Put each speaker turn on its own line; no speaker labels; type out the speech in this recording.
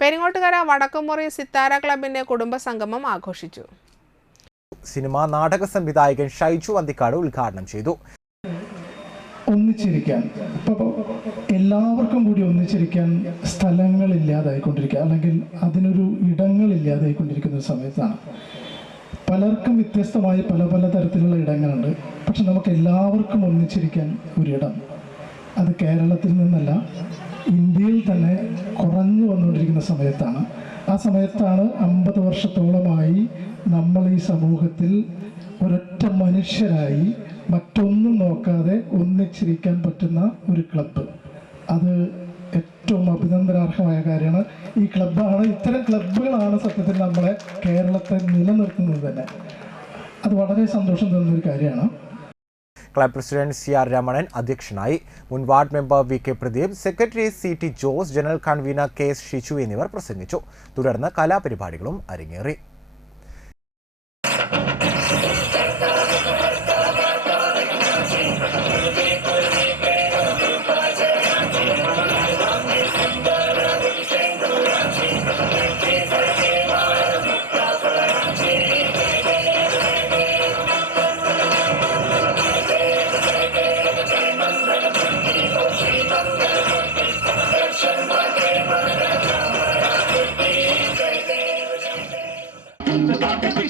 പെരിങ്ങോട്ടുകര വടക്കുമുറി സിത്താര ക്ലബിന്റെ കുടുംബസംഗമം ആഘോഷിച്ചു.
സിനിമ നാടക സംവിധായകൻ ഷൈജു വന്തിക്കാട് ഉദ്ഘാടനം ചെയ്തു.
ഒന്നിച്ചിരിക്കാൻ ഇപ്പോൾ എല്ലാവർക്കും കൂടി ഒന്നിച്ചിരിക്കാൻ സ്ഥലങ്ങളില്ലാതായിക്കൊണ്ടിരിക്കുക അല്ലെങ്കിൽ അതിനൊരു ഇടങ്ങളില്ലാതായിക്കൊണ്ടിരിക്കുന്ന ഒരു സമയത്താണ്. പലർക്കും വ്യത്യസ്തമായ പല പല തരത്തിലുള്ള ഇടങ്ങളുണ്ട് പക്ഷെ നമുക്ക് എല്ലാവർക്കും ഒന്നിച്ചിരിക്കാൻ ഒരിടം. അത് കേരളത്തിൽ നിന്നല്ല ഇന്ത്യയിൽ തന്നെ കുറഞ്ഞു വന്നുകൊണ്ടിരിക്കുന്ന സമയത്താണ്. ആ സമയത്താണ് അമ്പത് വർഷത്തോളമായി നമ്മൾ ഈ സമൂഹത്തിൽ ഒരൊറ്റ മനുഷ്യരായി മറ്റൊന്നും നോക്കാതെ ഒന്നിച്ചിരിക്കാൻ പറ്റുന്ന ഒരു ക്ലബ്ബ്. അത് ഏറ്റവും അഭിനന്ദനാർഹമായ കാര്യമാണ്. ഈ ക്ലബ്ബാണ് ഇത്തരം ക്ലബ്ബുകളാണ് സത്യത്തിൽ നമ്മളെ കേരളത്തെ നിലനിർത്തുന്നത് തന്നെ. അത് വളരെ സന്തോഷം തരുന്ന ഒരു കാര്യമാണ്.
Club president C R Ramanan അധ്യക്ഷനായി. മുൻ ward member V K Pradeep secretary C T Jose general convener K S Shichu എന്നിവർ പ്രസംഗിച്ചു. തുടർന്ന് കലാപരിപാടികളും അരങ്ങേറി. Bye.